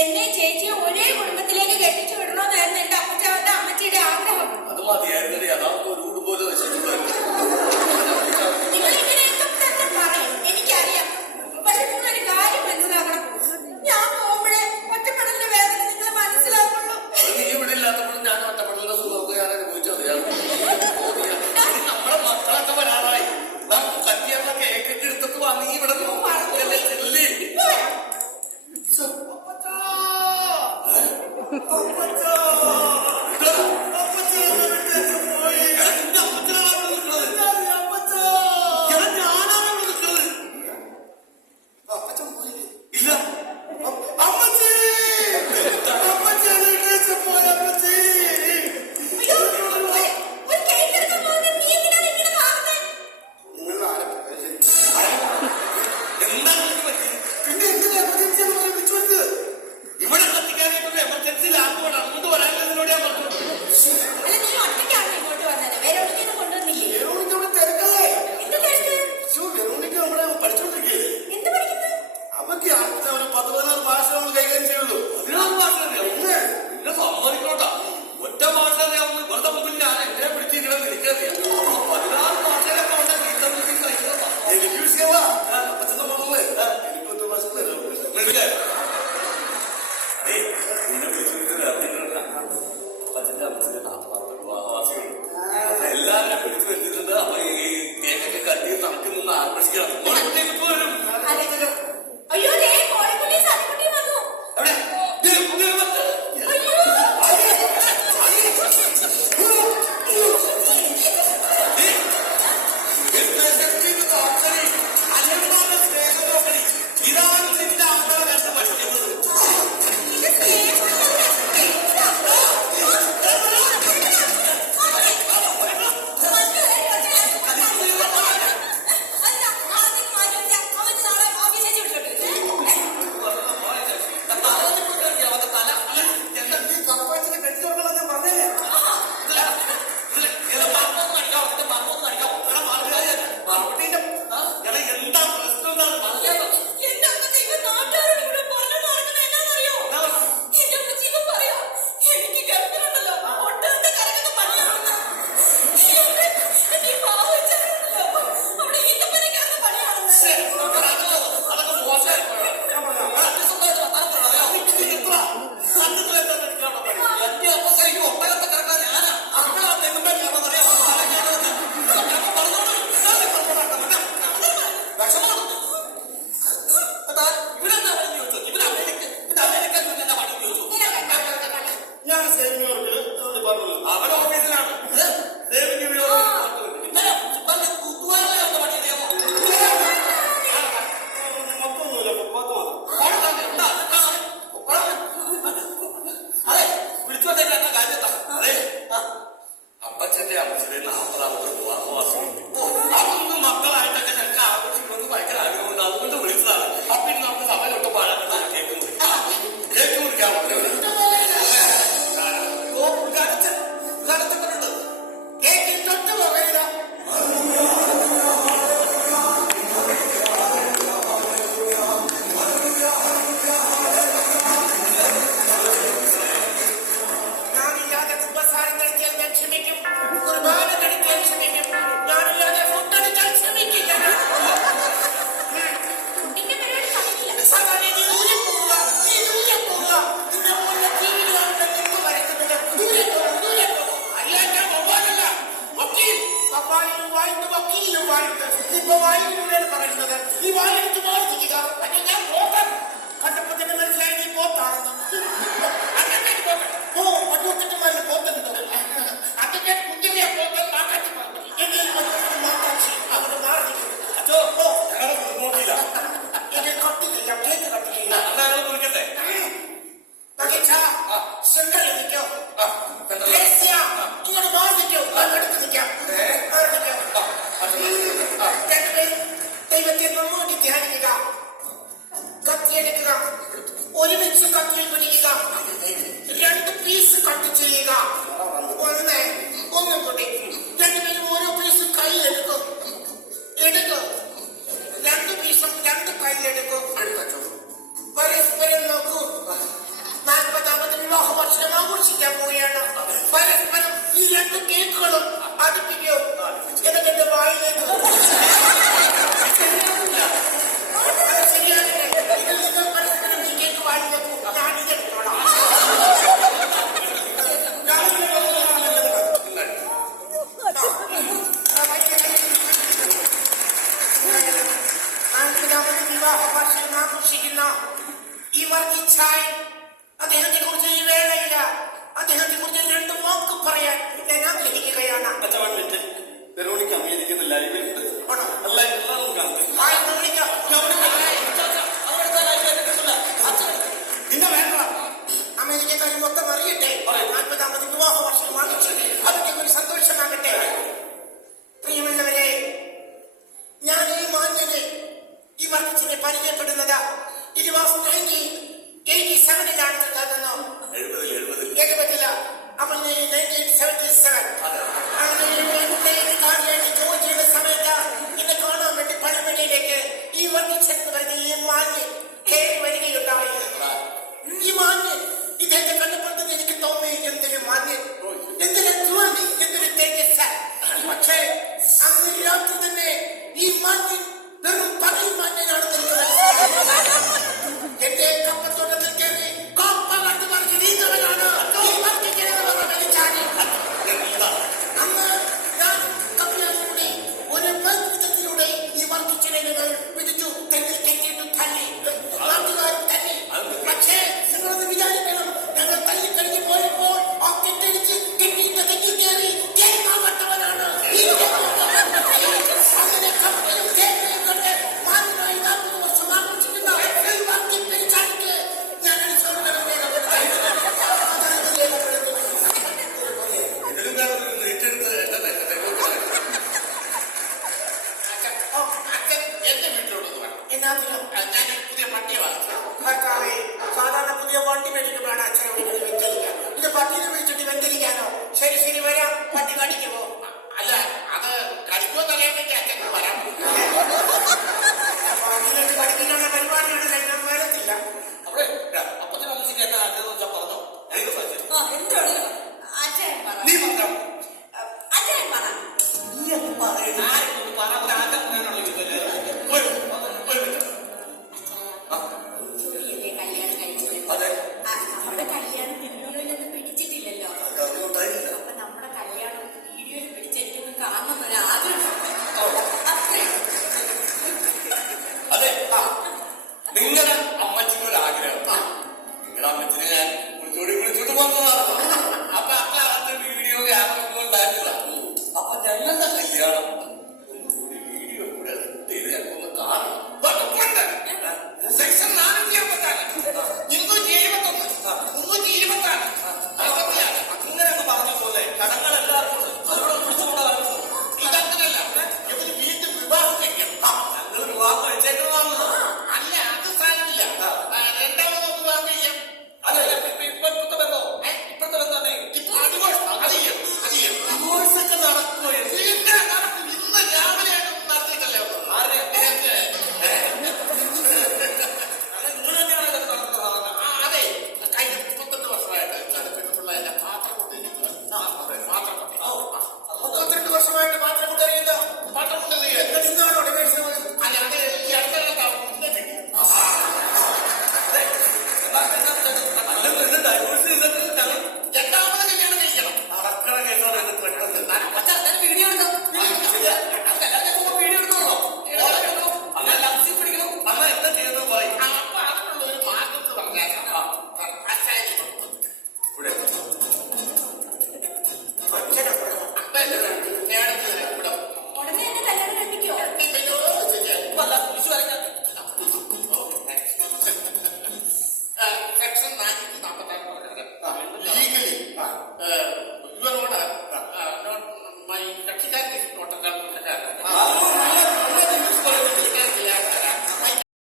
എന്നെ ചേച്ചിയെ ഒരേ കുടുംബത്തിലേക്ക് കെട്ടിച്ചു വിടണമെന്നായിരുന്നു എന്റെ അപ്പച്ചവന്റെ അമ്മച്ചിയുടെ ആഗ്രഹം. അത് മതിയായിരുന്നേ, അതാവുമ്പോ ഒരു വീട് പോലെ നിങ്ങളിങ്ങനെയൊക്കെ പറയും, എനിക്കറിയാം. പക്ഷെ നിങ്ങളൊരു കാര്യം മനസ്സിലാക്കണം, ഞാൻ പോകുമ്പോഴേ ഒറ്റപ്പെടലിന്റെ വേദന നിങ്ങൾ മനസ്സിലാക്കുള്ളൂ. നീ ഇവിടെ ഇല്ലാത്തപ്പോഴും ഞാൻ ഒറ്റപ്പെടലിന്റെ സുഖമൊക്കെ ഞാൻ അനുഭവിച്ചത്. നമ്മുടെ മക്കളൊക്കെ വരാറായി, നമുക്ക് കത്തിയുള്ള കേക്കൊക്കെ എടുത്തിട്ട് വാങ്ങി ഇവിടെ എല്ലാവരും പിടിച്ചു വെച്ചിട്ടുണ്ട്. അപ്പൊ ഈ കേക്കൊക്കെ കട്ടി നമുക്ക് നിന്ന് ആകർഷിക്കണം. അയ്യോ ഇതാണ് നിന്റെ അമ്മ കണ്ട് പഠിക്കുന്നത്. അവരുടെ ഓഫീസിലാണ്. അപ്പച്ചന്റെ അമ്മച്ചന്റെ 40ാമത്തെ വിവാഹവാസം അതൊന്നും മക്കളായിട്ടൊക്കെ ഞങ്ങൾക്ക് ആഘോഷിക്കണമെന്ന് ഭയങ്കര ആഗ്രഹമുണ്ട്. അതുകൊണ്ട് വിളിച്ചതാണ്. അപ്പൊ ഇനി നമുക്ക് സമയമൊക്കെ പാഴാക്കണം. കേക്ക് മുറിക്കാൻ ഇപ്പൊ വായിലൂടെയാണ് പറയുന്നത്. ഈ വായിലിട്ട് മാറിക്കുക. അല്ലെ ഞാൻ പോകാൻ കണ്ടപ്പോ തന്നെ മനസ്സിലായി നീ പോത്താണെന്ന്. ഓ പട്ടുവത്തിട്ട് നല്ല പോത്തുണ്ട്. അതിന്റെ കുഞ്ഞിനെ പോകാൻ മാറ്റാറ്റി മാറ്റാച്ചി അവിടെ മാറിക്കും. അച്ചോ നോക്കിയില്ല. എന്നെ കട്ടില്ല, കേക്ക് കട്ടില്ല. കുറിക്കട്ടെ സെൻട്രൽ നിൽക്കോ, ഇങ്ങോട്ട് മാറി നിൽക്കോ, അടുത്ത് നിൽക്കാം. ദൈവത്തെ മുന്നോട്ട് ധ്യാനിക്കുക, കത്തിയെടുക്കുക, ഒരുമിച്ച് കത്തിയിൽ പിടിക്കുക, 2 പീസ് കട്ട് ചെയ്യുക. ഒന്നും കൂടി 2 പേരും ഓരോ പീസ് കയ്യിലെടുക്കും. 2 പീസും 2 കയ്യിലെടുക്കും. പരസ്പരം നോക്കൂ. വർക്കിച്ചായി അദ്ദേഹത്തെ കുറിച്ച് ഈ വേളയില്ല അദ്ദേഹത്തെ കുറിച്ച് രണ്ട് വാക്ക് പറയാൻ ഞാൻ ആഗ്രഹിക്കുകയാണ്. വെറോണിക്ക അമേരിക്കുന്ന ലൈവിൽ അല്ല എല്ലാവരും നിന്നെ വേണ്ട അമേരിക്കക്കാരി മൊത്തം അറിയട്ടെ. 40ാമത് വിവാഹ വർഷം വാങ്ങിച്ചു അതിന്റെ ഒരു സന്തോഷമാകട്ടെ. പ്രിയമുള്ളവരെ, ഞാൻ ഈ മാന്യനെ ഈ വർക്കിച്ചിനെ പരിചയപ്പെടുന്നത് 1987 തോന്നുന്നു. 70 അപ്പോൾ 1977 ജോയിൻ ചെയ്ത സമയത്ത് എന്നെ കാണാൻ വേണ്ടി പഴമണിയിലേക്ക് ഈ വർക്കിച്ചെന്ന് പറഞ്ഞ ഈ മാന്യൻ കയറി വരികയുണ്ടായി. ഈ മാന്യൻ ഇദ്ദേഹത്തെ കണ്ടപ്പോൾ തന്നെ എനിക്ക് തോന്നി എന്തൊരു മാന്യൻ, എന്തൊരു അധ്വാനി, എന്തൊരു തേജസ്. പക്ഷേ അന്ന് രാത്രി തന്നെ ഈ മാന്യൻ വെറും പകൽ മാന്യനാണെന്ന് എനിക്ക് മനസ്സിലായി. എന്റെ കപ്പത്തോട്ടത്തിൽ കയറി കോപ്പ കണ്ടു പറഞ്ഞ് നീങ്ങവനാണ് അന്ന് ഞാൻ കപ്പിലൂടെ ഒരു വിധത്തിലൂടെ ഈ വർക്കിച്ചിനെ പിടിച്ചു തെങ്ങിൽ കെട്ടിയിട്ട് തല്ലി. നാട്ടുകാർ തല്ലി. പക്ഷേ നിങ്ങളൊന്ന് വിചാരിക്കണം, ഞങ്ങൾ തല്ലിക്കഴിഞ്ഞ് പോയപ്പോൾ ആ കെട്ടടിച്ച് കെട്ടിയിട്ട് തെങ്ങിൽ കയറി കേൾക്കാവട്ടവനാണ്. അങ്ങനെ കപ്പലും കേൾക്കുകയും കൊണ്ട് മാറിനായി 40 വർഷം ആഘോഷിക്കുന്ന ഈ വർക്കി പിടിച്ചാണിക്ക് ഞാൻ എന്റെ വീട്ടിലോട്ട് എന്നാ ഞാനൊരു പുതിയ പട്ടിയെ വാങ്ങിച്ചു. സാധാരണ പുതിയ വണ്ടി മേടിക്കുമ്പോൾ